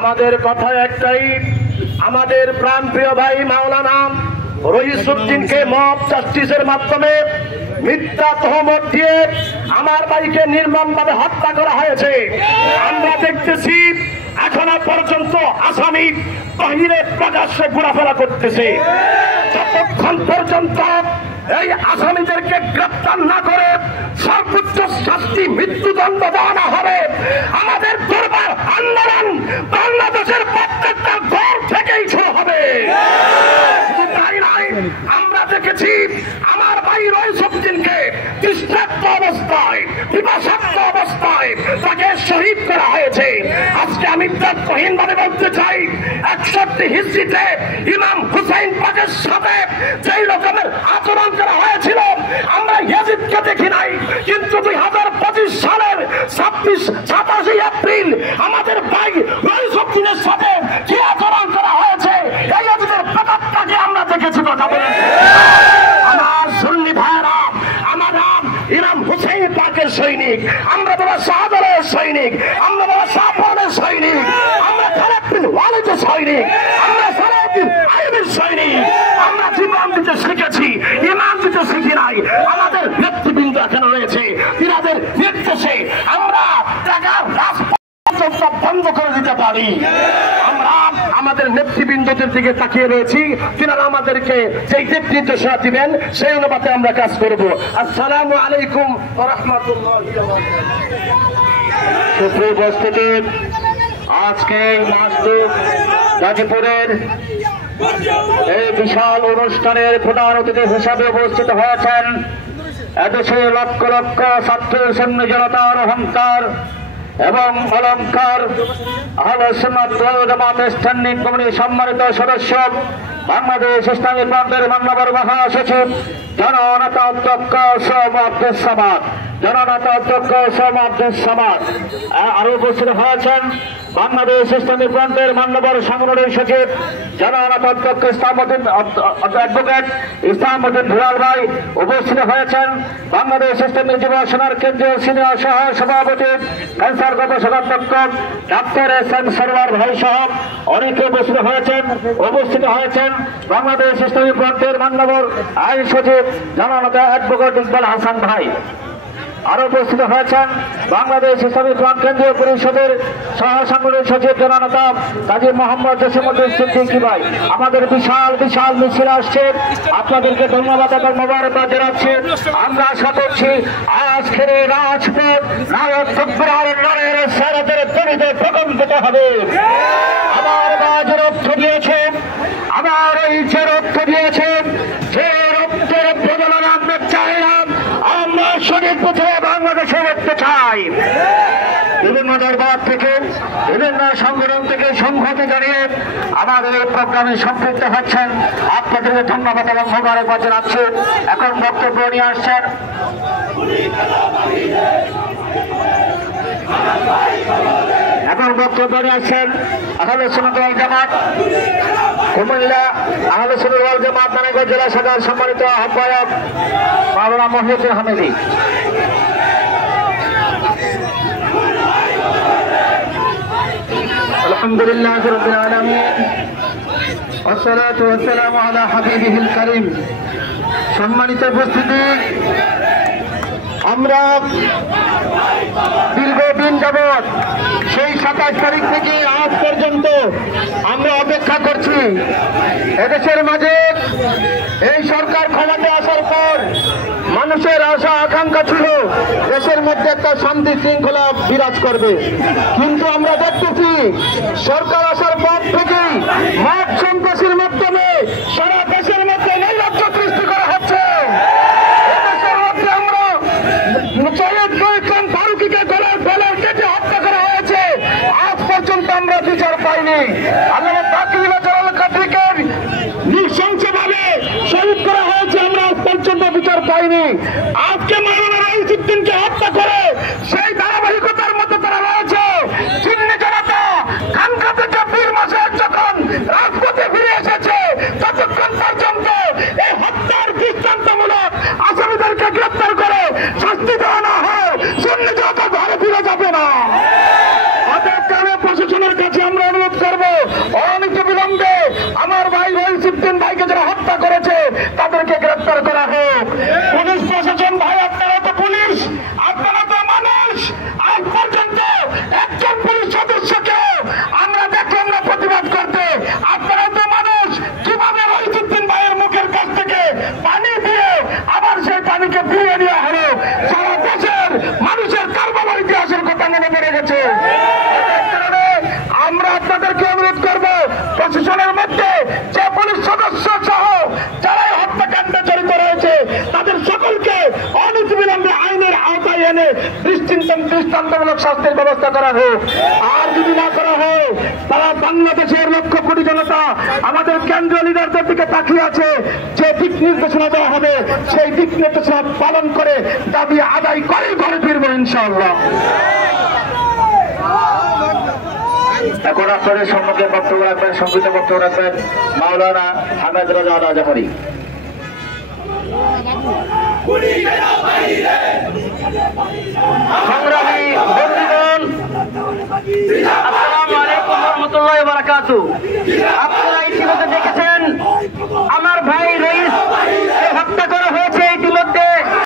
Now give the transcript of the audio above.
আমাদের কথা একটাই, আমাদের প্রাণপ্রিয় ভাই মাওলানা রইসউদ্দিনকে মব জাস্টিসের মাধ্যমে মিথ্যা তহমত দিয়ে আমার ভাইকে নির্মমভাবে হত্যা করা হয়েছে। আমরা দেখতেছি এখনো পর্যন্ত আসামি বাহিরে প্রকাশ্যে ঘোরাফেরা করতেছে। যতক্ষণ পর্যন্ত এই আসামিদেরকে গ্রেপ্তার না করে সর্বোচ্চ শাস্তি মৃত্যুদণ্ড দেওয়া না হবে, আমাদের দুর্বার আন্দোলন বাংলাদেশের প্রত্যেকটা ঘর থেকেই শুরু হবে। তাই নয়, আমরা দেখেছি আমার ভাই রইসউদ্দিনকে তৃষ্ণার্ত অবস্থায়, পিপাসার্ত অবস্থায় তাকে শহীদ করা হয়েছে। আজকে আমি তথ্যহীন ভাবে বলতে চাই, 61 হিজরিতে ইমাম হুসাইন পাকের সাথে যেই রকমের আচরণ করা হয়েছিল আমরা ইয়াজিদকে দেখি নাই, কিন্তু 2025 সালের 27 এপ্রিল আমাদের ভাই রইসউদ্দিনের সাথে কি আচরণ করা হয়েছে এই ইয়াজিদের প্রতাপটাকে আমরা দেখেছি। কথা বলেন আমার সুন্নি ভাইরা, আমরা ইমাম হুসাইন পাকের সৈনিক, আমরা বাবা শাহজালালের সৈনিক, আমরা বাবা শাহজালালের সৈনিক, আমরা খালিদ বিন ওয়ালিদের সৈনিক, আমরা সালাউদ্দিন আইয়ুবের সৈনিক। আমরা জীবন দিতে শিখেছি, ইমান দিতে শিখি নাই। আমাদের নেতৃবৃন্দ এখানে রয়েছে, তিনাদের নির্দেশে আমরা টাকার রাজপথ বন্ধ করে দিতে পারি। আমরা আমাদের নেতৃবৃন্দদের দিকে তাকিয়ে রয়েছি, তিনারা আমাদেরকে যেই দিক নির্দেশনা দিবেন সেই অনুপাতে আমরা কাজ করব। আসসালামু আলাইকুম ওয়া রাহমাতুল্লাহি ওয়া বারাকাতুহু। সুপ্রিয় উপস্থিতি, আজকে মাসদুক গাজীপুরের এই বিশাল অনুষ্ঠানের প্রধান অতিথি হিসাবে উপস্থিত হয়েছেন এদেশে লক্ষ লক্ষ ছাত্র সৈন্য জনতার অহংকার এবং অলঙ্কার আহলে সুন্নাত ওয়াল জামাত স্ট্যান্ডিং কমিটির সম্মানিত সদস্য, বাংলাদেশ ইসলামী ফ্রন্টের মাননীয় মহাসচিব জননেতা অধ্যক্ষ সোম আব্দুস সামাদ, জননেতা অধ্যক্ষ সোম আব্দুস সামাদ। আরো উপস্থিত হয়েছেন বাংলাদেশ ইসলামী ফ্রন্টের মাননীয় সাংগঠনিক সচিব জননেতা অধ্যক্ষ অ্যাডভোকেট ইসলামউদ্দিন দুলাল ভাই। উপস্থিত হয়েছেন বাংলাদেশ ইসলামী যুব সেনার কেন্দ্রীয় সিনিয়র সহ সভাপতি ক্যান্সার গবেষণা অধ্যক্ষ ডাক্তার এস.এম. সরওয়ার ভাই সহ অনেকে উপস্থিত হয়েছেন। উপস্থিত হয়েছেন বাংলাদেশ ইসলামী ফ্রন্টের মাননীয় আইন সচিব জননেতা অ্যাডভোকেট ইকবাল হাসান ভাই। আরো উপস্থিত হয়েছেন বাংলাদেশ ইসলামী ফ্রন্ট কেন্দ্রীয় পরিষদের সহ সাংগঠনিক সচিব জননেতা কাজী মোহাম্মদ জসিমউদ্দিন সিদ্দিকী ভাই। আমাদের বিশাল বিশাল মিছিল আসছে, আপনাদেরকে ধন্যবাদ এবং মোবারকবাদ জানাচ্ছি। আমরা আশা করছি আজকের এই রাজপথ নায়ক তকবীরের নারের সারাতের ধ্বনিতে প্রকম্পিত হবে। আমার বাজে রক্ত দিয়েছে, আমার এই যে রক্ত দিয়েছে, যে রক্তের বদলে আমরা চাই না, আমরা শহীদ পথে বাংলাদেশে দেখতে চাই। বিভিন্ন দরবার থেকে, বিভিন্ন সংগঠন থেকে সংহতি জানিয়ে আমাদের এই প্রোগ্রামে সম্পৃক্ত হচ্ছেন, আপনাদেরকে ধন্যবাদ এবং মোবারকবাদ জানাচ্ছি। এখন বক্তব্য নিয়ে আসছেন আহলে সুন্নাত ওয়াল জামাত কুমিল্লা, আহলে সুন্নাত ওয়াল জামাত নারায়ণগঞ্জ জেলা শাখার সম্মানিত আহ্বায়ক মাওলানা মহিউদ্দিন হামিদি। আলহামদুলিল্লাহি রাব্বিল আলামিন ওয়াসসালাতু ওয়াসসালামু আলা হাবিবিহিল কারীম। সম্মানিত উপস্থিতি, আমরা দীর্ঘদিন যাবৎ সেই 27 তারিখ থেকে আজ পর্যন্ত আমরা অপেক্ষা করছি। এদেশের মাঝে এই সরকার ক্ষমতায় আসার পর মানুষের আশা আকাঙ্ক্ষা ছিল দেশের মধ্যে একটা শান্তি শৃঙ্খলা বিরাজ করবে, কিন্তু আমরা দেখতেছি সরকার আসার পর থেকেই মব সন্ত্রাসের মাধ্যমে সারা দেশের মধ্যে নৈরাজ্য সৃষ্টি করা হচ্ছে। এদেশের মধ্যে আমরা ফারুকিকে গলার ফেলে কেটে হত্যা করা হয়েছে, আজ পর্যন্ত আমরা বিচার পাইনি। আল্লামা তাকিউল্লাহ জালাল কাদরিকে নৃশংসভাবে শহীদ করা হয়েছে, আমরা আজ পর্যন্ত বিচার পাইনি। আজকে মাওলানা রইসউদ্দিনকে হত্যা করে সেই ধারাবাহিকতার মধ্যে তারা রয়েছে। চিন্নি জনতা খানকা থেকে 20 মাসে যখন রাজপথে ফিরে এসেছে, ততক্ষণ পর্যন্ত এই হত্যার দৃষ্টান্তমূলক আসামিদেরকে গ্রেপ্তার করে শাস্তি দেওয়া না হয় চিন্নি জনতা ঘরে ফিরে যাবে না। অতএব প্রশাসনের কাছে আমরা অনুরোধ পুলিশ সদস্যকে আমরা দেখলাম না প্রতিবাদ করতে। আপনারা তো মানুষ, কিভাবে রহিসুদ্দিন ভাইয়ের মুখের কাছ থেকে পানি দিয়ে আবার সেই পানিকে ফিরিয়ে নেওয়া হলো। সারা দেশের মানুষের কারবালার ইতিহাসের কথা মনে পড়ে গেছে। আমরা আপনাদেরকে অনুরোধ করব, প্রশাসনের মধ্যে যে পুলিশ সদস্য সহ যারা হত্যাকাণ্ডে জড়িত রয়েছে তাদের সকলকে অনতিবিলম্বে আইনের আওতায় এনে দৃষ্টান্তমূলক শাস্তির ব্যবস্থা করা হোক। আর যদি না করা হয়, তারা বাংলাদেশের লক্ষ কোটি জনতা আমাদের কেন্দ্রীয় লিডারদের দিকে তাকিয়ে আছে। যে দিক নির্দেশনা দেওয়া হবে সেই দিক নির্দেশনা পালন করে দাবি আদায় করে ঘরে ফিরবো ইনশাআল্লাহ। এখন আপনাদের সম্মুখে বক্তব্য রাখবেন, সংক্ষিপ্ত বক্তব্য রাখবেন মাওলানা হামেদ রাজা রাজামরি। গুলি কেন বাইরে